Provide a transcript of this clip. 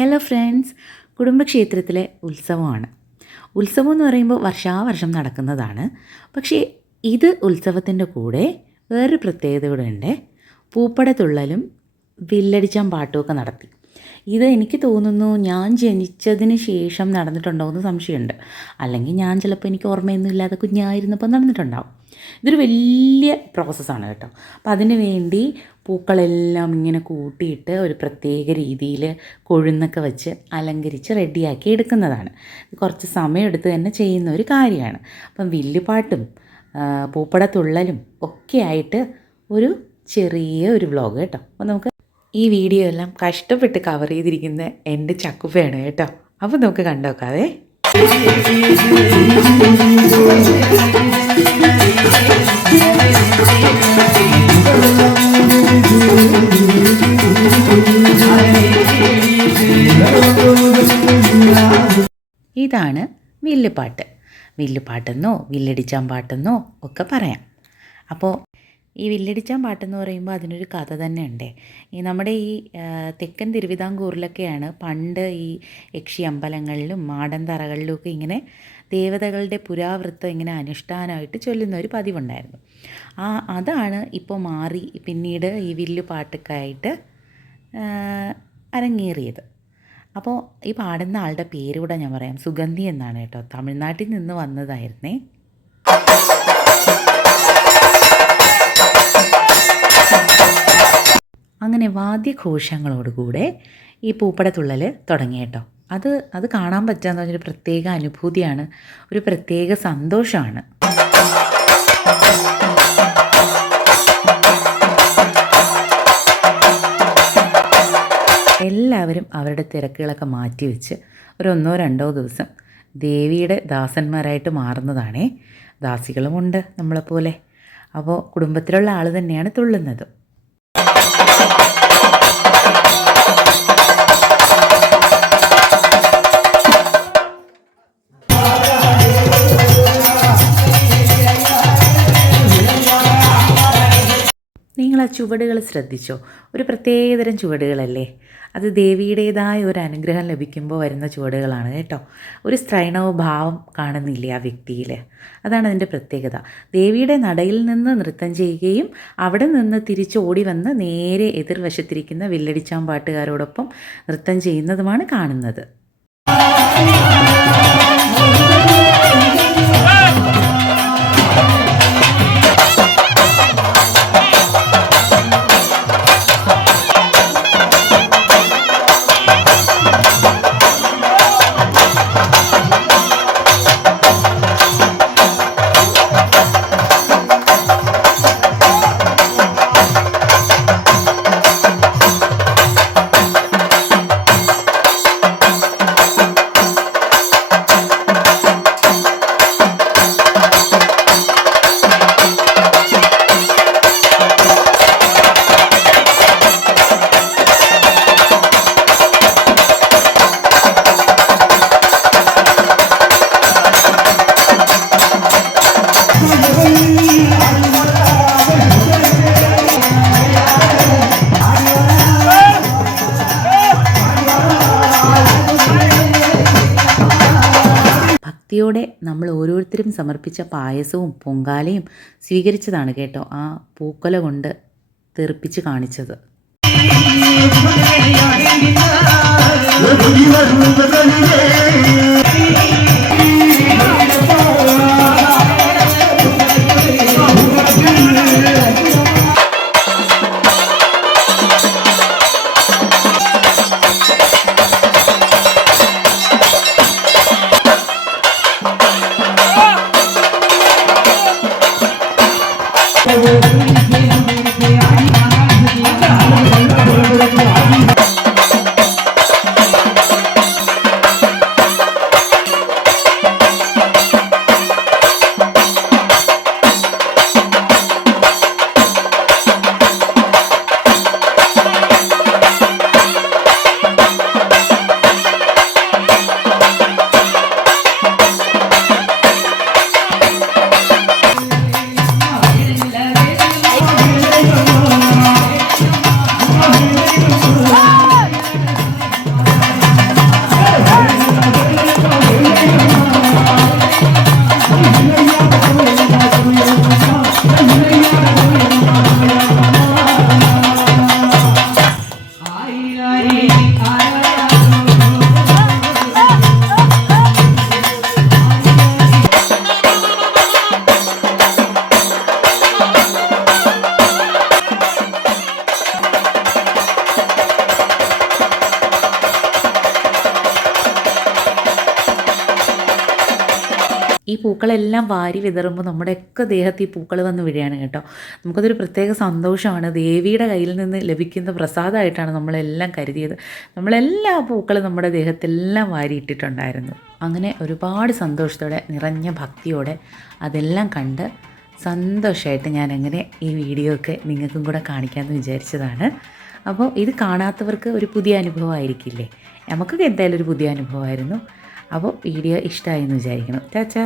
Hello friends, കുടുംബക്ഷേത്രത്തിലെ ഉത്സവമാണ്. ഉത്സവം എന്ന് പറയുമ്പോൾ വർഷാവർഷം നടക്കുന്നതാണ്. പക്ഷേ ഇത് ഉത്സവത്തിൻ്റെ കൂടെ വേറൊരു പ്രത്യേകത കൂടെ ഉണ്ട്. പൂപ്പടത്തുള്ളലും വില്ലടിച്ചാൻ പാട്ടുമൊക്കെ നടത്തി. ഇത് എനിക്ക് തോന്നുന്നു ഞാൻ ജനിച്ചതിന് ശേഷം നടന്നിട്ടുണ്ടോ എന്ന് സംശയമുണ്ട്. അല്ലെങ്കിൽ ഞാൻ ചിലപ്പോൾ എനിക്ക് ഓർമ്മയൊന്നും ഇല്ലാതെ കുഞ്ഞായിരുന്നപ്പോൾ നടന്നിട്ടുണ്ടാവും. ഇതൊരു വലിയ പ്രോസസ്സാണ് കേട്ടോ. അപ്പോൾ അതിന് വേണ്ടി പൂക്കളെല്ലാം ഇങ്ങനെ കൂട്ടിയിട്ട് ഒരു പ്രത്യേക രീതിയിൽ കൊഴുന്നൊക്കെ വെച്ച് അലങ്കരിച്ച് റെഡിയാക്കി എടുക്കുന്നതാണ്. കുറച്ച് സമയമെടുത്ത് തന്നെ ചെയ്യുന്ന ഒരു കാര്യമാണ്. അപ്പം വില്ലുപാട്ടും പൂപ്പടത്തുള്ളലും ഒക്കെ ആയിട്ട് ഒരു ചെറിയ ഒരു വ്ലോഗ് കേട്ടോ. അപ്പോൾ നമുക്ക് ഈ വീഡിയോ എല്ലാം കഷ്ടപ്പെട്ട് കവർ ചെയ്തിരിക്കുന്ന എൻ്റെ ചക്കുപ്പയാണ് കേട്ടോ. അപ്പോൾ നമുക്ക് കണ്ടുനോക്കാവേ. ഇതാണ് വില്ലുപാട്ട്. വില്ലുപാട്ടെന്നോ വില്ലടിച്ചാൻ പാട്ടെന്നോ ഒക്കെ പറയാം. അപ്പോൾ ഈ വില്ലടിച്ചാൻ പാട്ടെന്ന് പറയുമ്പോൾ അതിനൊരു കഥ തന്നെ ഉണ്ട്. നമ്മുടെ ഈ തെക്കൻ തിരുവിതാംകൂറിലൊക്കെയാണ് പണ്ട് ഈ യക്ഷി അമ്പലങ്ങളിലും മാടൻ തറകളിലുമൊക്കെ ഇങ്ങനെ ദേവതകളുടെ പുരാവൃത്തം ഇങ്ങനെ അനുഷ്ഠാനമായിട്ട് ചൊല്ലുന്ന ഒരു പതിവുണ്ടായിരുന്നു. അതാണ് ഇപ്പോൾ മാറി പിന്നീട് ഈ വില്ലുപാട്ടൊക്കെ ആയിട്ട് അരങ്ങേറിയത്. അപ്പോൾ ഈ പാടുന്ന ആളുടെ പേര് കൂടെ ഞാൻ പറയാം. സുഗന്ധി എന്നാണ് കേട്ടോ. തമിഴ്നാട്ടിൽ നിന്ന് വന്നതായിരുന്നേ. അങ്ങനെ വാദ്യഘോഷങ്ങളോടുകൂടെ ഈ പൂപ്പടത്തുള്ളൽ തുടങ്ങി കേട്ടോ. അത് കാണാൻ പറ്റുകയെന്ന് പറഞ്ഞൊരു പ്രത്യേക അനുഭൂതിയാണ്, ഒരു പ്രത്യേക സന്തോഷമാണ്. എല്ലാവരും അവരുടെ തിരക്കുകളൊക്കെ മാറ്റിവെച്ച് ഒരു 1-2 ദിവസം ദേവിയുടെ ദാസന്മാരായിട്ട് മാറുന്നതാണേ. ദാസികളുമുണ്ട് നമ്മളെപ്പോലെ. അപ്പോൾ കുടുംബത്തിലുള്ള ആൾ തന്നെയാണ് തുള്ളുന്നത്. നിങ്ങൾ ആ ചുവടുകൾ ശ്രദ്ധിച്ചോ? ഒരു പ്രത്യേകതരം ചുവടുകളല്ലേ. അത് ദേവിയുടേതായ ഒരു അനുഗ്രഹം ലഭിക്കുമ്പോൾ വരുന്ന ചുവടുകളാണ് കേട്ടോ. ഒരു സ്ത്രൈണവ ഭാവം കാണുന്നില്ലേ ആ വ്യക്തിയിൽ? അതാണ് അതിൻ്റെ പ്രത്യേകത. ദേവിയുടെ നടയിൽ നിന്ന് നൃത്തം ചെയ്യുകയും അവിടെ നിന്ന് തിരിച്ചോടി വന്ന് നേരെ എതിർവശത്തിരിക്കുന്ന വില്ലടിച്ചാൻ പാട്ടുകാരോടൊപ്പം നൃത്തം ചെയ്യുന്നതുമാണ് കാണുന്നത്. ഭക്തിയോടെ നമ്മൾ ഓരോരുത്തരും സമർപ്പിച്ച പായസവും പൊങ്കാലയും സ്വീകരിച്ചതാണ് കേട്ടോ ആ പൂക്കൊല കൊണ്ട് തെറിപ്പിച്ച് കാണിച്ചത്. ഈ പൂക്കളെല്ലാം വാരി വിതറുമ്പോൾ നമ്മുടെയൊക്കെ ദേഹത്ത് ഈ പൂക്കൾ വന്ന് വീഴുകയാണ് കേട്ടോ. നമുക്കതൊരു പ്രത്യേക സന്തോഷമാണ്. ദേവിയുടെ കയ്യിൽ നിന്ന് ലഭിക്കുന്ന പ്രസാദമായിട്ടാണ് നമ്മളെല്ലാം കരുതിയത്. നമ്മളെല്ലാ പൂക്കളും നമ്മുടെ ദേഹത്തെല്ലാം വാരിയിട്ടിട്ടുണ്ടായിരുന്നു. അങ്ങനെ ഒരുപാട് സന്തോഷത്തോടെ നിറഞ്ഞ ഭക്തിയോടെ അതെല്ലാം കണ്ട് സന്തോഷമായിട്ട് ഞാൻ അങ്ങനെ ഈ വീഡിയോ ഒക്കെ നിങ്ങൾക്കും കൂടെ കാണിക്കാമെന്ന് വിചാരിച്ചതാണ്. അപ്പോൾ ഇത് കാണാത്തവർക്ക് ഒരു പുതിയ അനുഭവമായിരിക്കില്ലേ? നമുക്കൊക്കെ എന്തായാലും ഒരു പുതിയ അനുഭവമായിരുന്നു. അപ്പോൾ വീഡിയോ ഇഷ്ടമായി എന്ന് വിചാരിക്കണം. ചാച്ചാ.